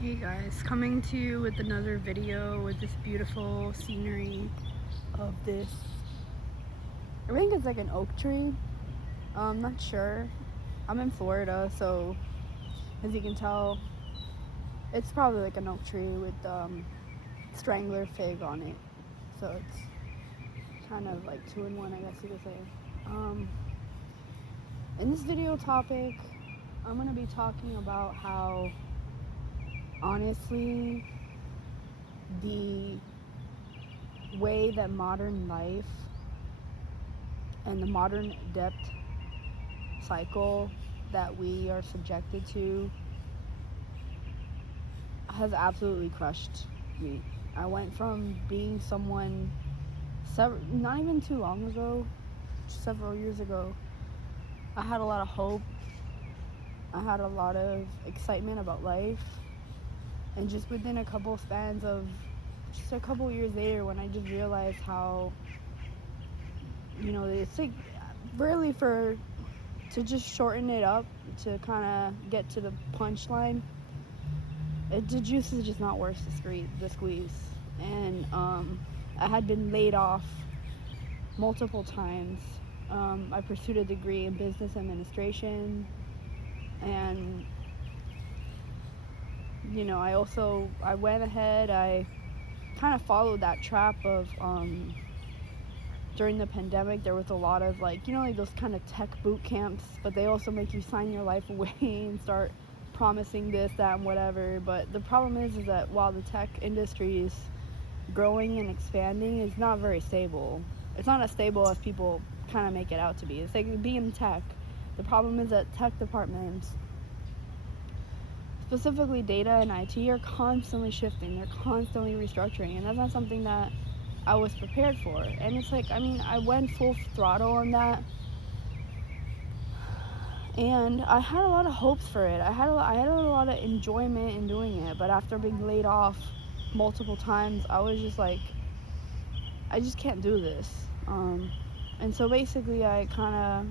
Hey guys, coming to you with another video with this beautiful scenery of this, I think it's like an oak tree. I'm not sure. I'm in Florida, so as you can tell, it's probably like an oak tree with strangler fig on it. So it's kind of like two in one, I guess you could say. In this video topic, I'm going to be talking about how, honestly, the way that modern life and the modern debt cycle that we are subjected to has absolutely crushed me. I went from being someone not even too long ago, several years ago, I had a lot of hope. I had a lot of excitement about life. And just within a couple spans of just a couple years later, when I just realized how, it's like really to just shorten it up, to kind of get to the punchline, the juice is just not worth the squeeze. And I had been laid off multiple times. I pursued a degree in business administration, and I went ahead. I kind of followed that trap of during the pandemic, there was a lot of like those kind of tech boot camps, but they also make you sign your life away and start promising this, that, and whatever. But the problem is that while the tech industry is growing and expanding, it's not very stable. It's not as stable as people kind of make it out to be. It's like being in tech. The problem is that tech departments, specifically data and IT, are constantly shifting. They're constantly restructuring, and that's not something that I was prepared for. And it's like, I went full throttle on that, and I had a lot of hopes for it. I had a lot of enjoyment in doing it, but after being laid off multiple times, I was just like, I just can't do this. And so basically, I kind of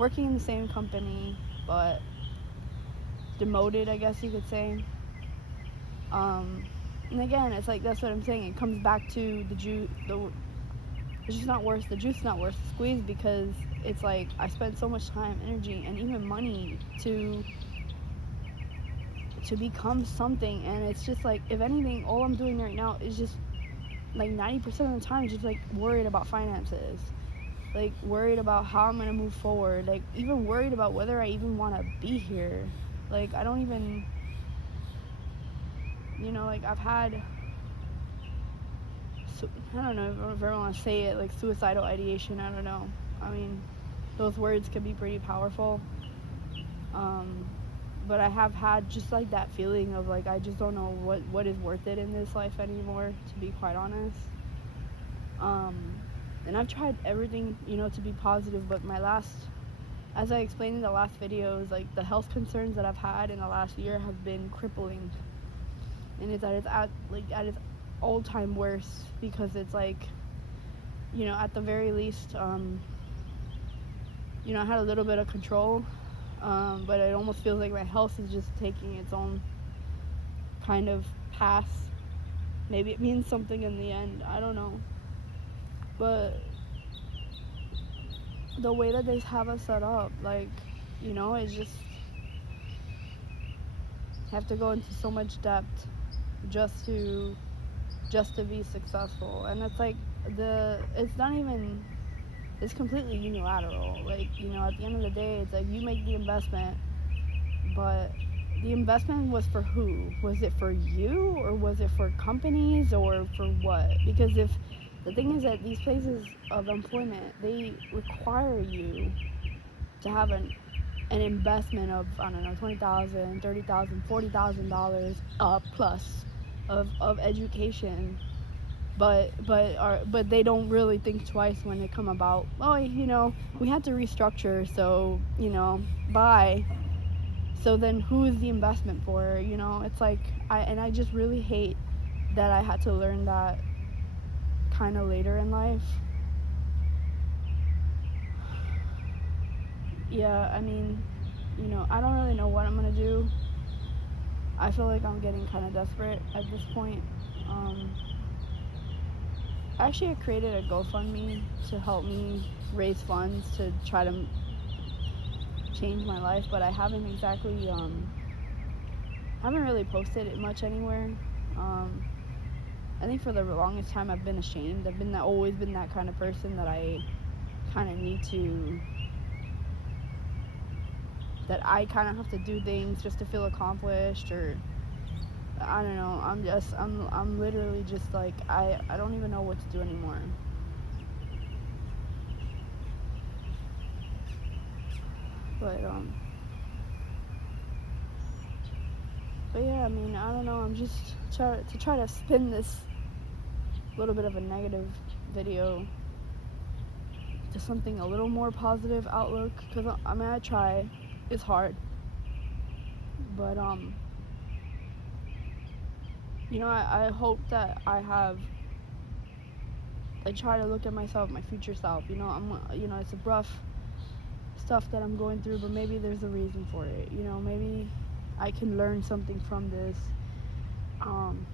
working in the same company, but demoted, I guess you could say. And again, it's like, that's what I'm saying. It comes back to it's just not worth the juice, not worth the squeeze, because it's like I spent so much time, energy, and even money to become something, and it's just like, if anything, all I'm doing right now is just like 90% of the time just like worried about finances, like worried about how I'm gonna move forward, like even worried about whether I even want to be here. Like I don't even, like I've had, I don't know if I want to say it, like suicidal ideation. I don't know. Those words can be pretty powerful. But I have had just like that feeling of like, I just don't know what is worth it in this life anymore, to be quite honest. And I've tried everything, to be positive, but as I explained in the last video, is like the health concerns that I've had in the last year have been crippling. And it's at its all-time worst, because it's like, at the very least, I had a little bit of control, but it almost feels like my health is just taking its own kind of path. Maybe it means something in the end, I don't know. But the way that they have us set up, like, it's just have to go into so much depth just to be successful. And it's like, it's not even, it's completely unilateral. Like, at the end of the day, it's like you make the investment, but the investment was for who? Was it for you, or was it for companies, or for what? Because if the thing is that these places of employment, they require you to have an investment of, I don't know, $20,000, $30,000, $40,000 plus of education, but they don't really think twice when they come about, oh, we had to restructure, so bye. So then who is the investment for? It's like, I just really hate that I had to learn that kind of later in life. Yeah, I don't really know what I'm gonna do. I feel like I'm getting kind of desperate at this point. Actually, I created a GoFundMe to help me raise funds to try to change my life, but I haven't exactly haven't really posted it much anywhere. Um, I think for the longest time I've been ashamed. Always been that kind of person that I kind of need to that I kind of have to do things just to feel accomplished, or I don't know. I'm literally just like I don't even know what to do anymore. But but yeah, I mean, I don't know. I'm just try to spin this little bit of a negative video to something a little more positive outlook, cuz I mean, I try. It's hard. But you know, I hope that I try to look at myself, my future self. You know, it's a rough stuff that I'm going through, but maybe there's a reason for it. You know, maybe I can learn something from this um,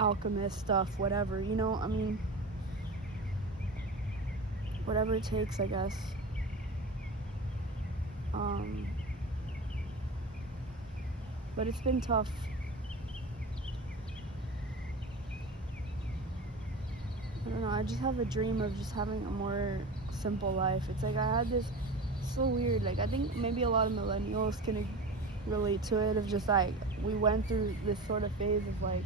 alchemist stuff, whatever. You know, I mean, whatever it takes, I guess. Um, but it's been tough. I don't know. I just have a dream of just having a more simple life. It's like I had this so weird. Like I think maybe a lot of millennials can relate to it. Of just like we went through this sort of phase of like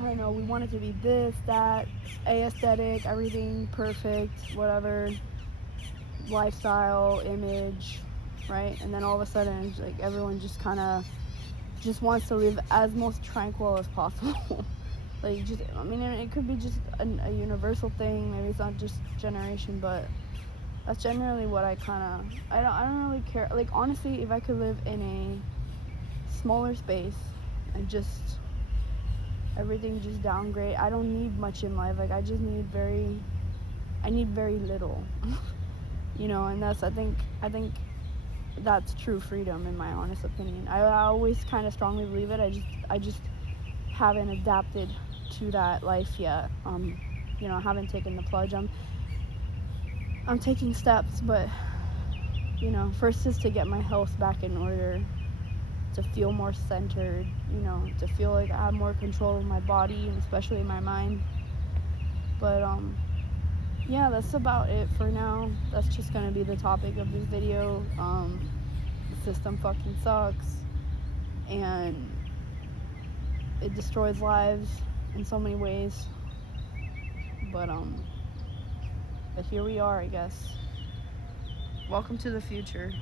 I don't know. We wanted to be this, that, aesthetic, everything perfect, whatever, lifestyle, image, right? And then all of a sudden, it's like everyone just kind of just wants to live as most tranquil as possible. Like just I mean it could be just a universal thing, maybe it's not just generation, but that's generally what I don't really care. Like honestly, if I could live in a smaller space and just everything just downgrade, I don't need much in life. Like I need very little. You know, and I think that's true freedom in my honest opinion. I always kind of strongly believe it. I just haven't adapted to that life yet. You know, I haven't taken the plunge. I'm taking steps, but you know, first is to get my health back in order, to feel more centered, you know, to feel like I have more control of my body and especially my mind. But yeah, that's about it for now. That's just gonna be the topic of this video. The system fucking sucks, and it destroys lives in so many ways. But but here we are, I guess. Welcome to the future.